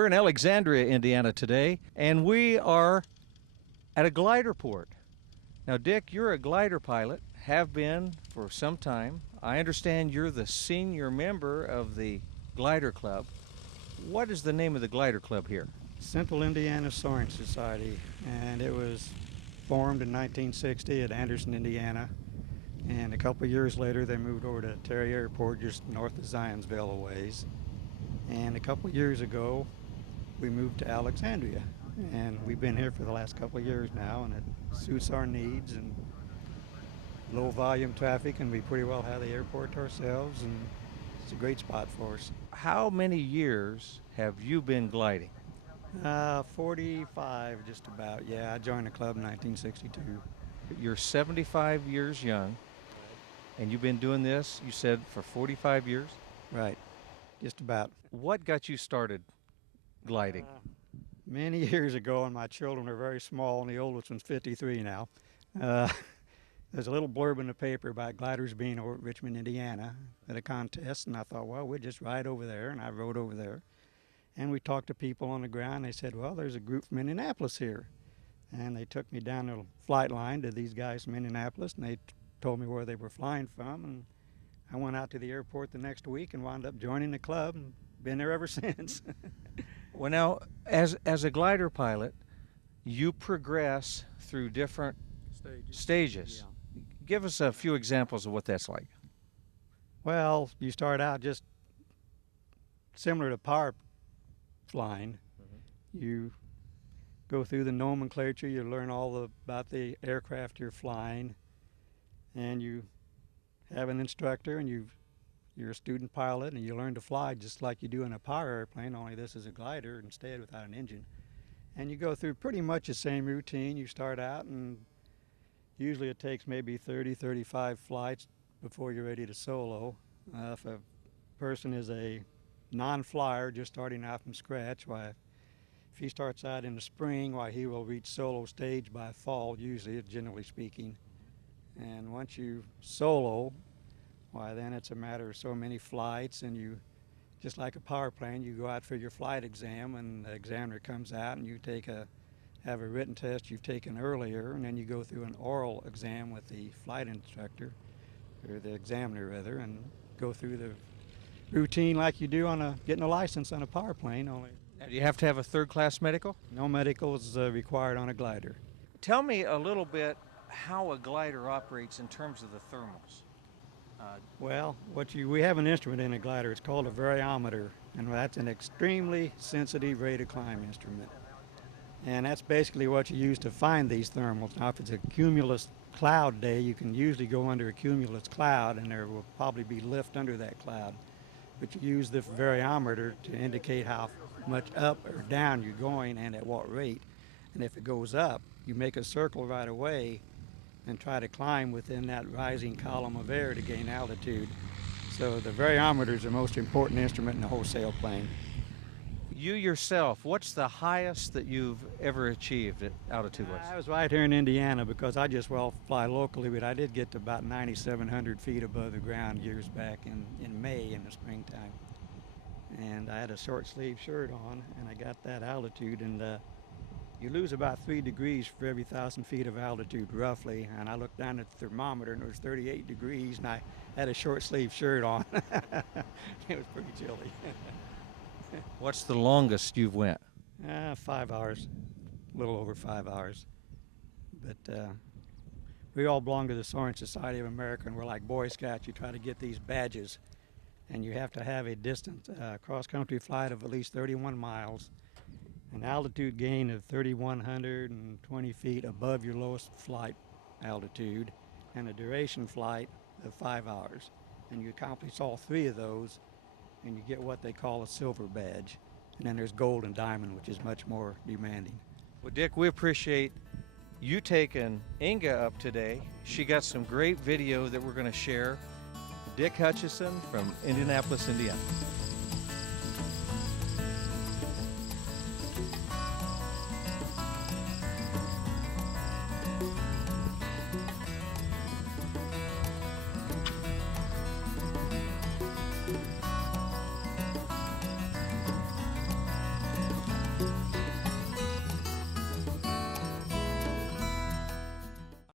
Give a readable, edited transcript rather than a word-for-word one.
We're in Alexandria, Indiana today, and we are at a glider port. Now, Dick, you're a glider pilot, have been for some time. I understand you're the senior member of the glider club. What is the name of the glider club here? Central Indiana Soaring Society, and it was formed in 1960 at Anderson, Indiana, and a couple of years later they moved over to Terry Airport just north of Zionsville a ways, and a couple of years ago we moved to Alexandria, and we've been here for the last couple of years now, and it suits our needs, and low volume traffic, and we pretty well have the airport to ourselves, and it's a great spot for us. How many years have you been gliding? 45 just about. Yeah, I joined the club in 1962. You're 75 years young, and you've been doing this, you said, for 45 years? Right, just about. What got you started gliding? Many years ago, and my children are very small, and the oldest one's 53 now. There's a little blurb in the paper about gliders being over at Richmond, Indiana at a contest, and I thought, well, we'd just ride over there, and I rode over there. And we talked to people on the ground. They said, well, there's a group from Indianapolis here. And they took me down the flight line to these guys from Indianapolis, and they told me where they were flying from. And I went out to the airport the next week and wound up joining the club and been there ever since. Well, now, as a glider pilot, you progress through different stages. Yeah. Give us a few examples of what that's like. Well, you start out just similar to power flying. You go through the nomenclature, you learn all about the aircraft you're flying, and you have an instructor, and you're a student pilot, and you learn to fly just like you do in a power airplane, only this is a glider instead without an engine. And you go through pretty much the same routine. You start out, and usually it takes maybe 30, 35 flights before you're ready to solo. If a person is a non-flyer just starting out from scratch, why, if he starts out in the spring, why, he will reach solo stage by fall, usually, generally speaking. And once you solo, why, then it's a matter of so many flights, and you, just like a power plane, you go out for your flight exam, and the examiner comes out, and you have a written test you've taken earlier, and then you go through an oral exam with the flight instructor, or the examiner rather, and go through the routine like you do on getting a license on a power plane. Only Now, do you have to have a third-class medical? no medical is required on a glider. Tell me a little bit how a glider operates in terms of the thermals. Well, we have an instrument in a glider. It's called a variometer, and that's an extremely sensitive rate of climb instrument. And that's basically what you use to find these thermals. Now, if it's a cumulus cloud day, you can usually go under a cumulus cloud, and there will probably be lift under that cloud. But you use the variometer to indicate how much up or down you're going and at what rate. And if it goes up, you make a circle right away and try to climb within that rising column of air to gain altitude. So the variometer is the most important instrument in the whole sailplane. You yourself, what's the highest that you've ever achieved at altitude-wise? I was right here in Indiana because I just fly locally, but I did get to about 9,700 feet above the ground years back in May in the springtime. And I had a short sleeve shirt on, and I got that altitude, and you lose about 3 degrees for every 1,000 feet of altitude, roughly. And I looked down at the thermometer, and it was 38 degrees, and I had a short sleeve shirt on. It was pretty chilly. What's the longest you've went? 5 hours, a little over 5 hours. But we all belong to the Soaring Society of America, and we're like Boy Scouts. You try to get these badges, and you have to have a distance cross-country flight of at least 31 miles, an altitude gain of 3,120 feet above your lowest flight altitude, and a duration flight of 5 hours. And you accomplish all 3 of those, and you get what they call a silver badge. And then there's gold and diamond, which is much more demanding. Well, Dick, we appreciate you taking Inge up today. She got some great video that we're going to share. Dick Hutchinson from Indianapolis, Indiana.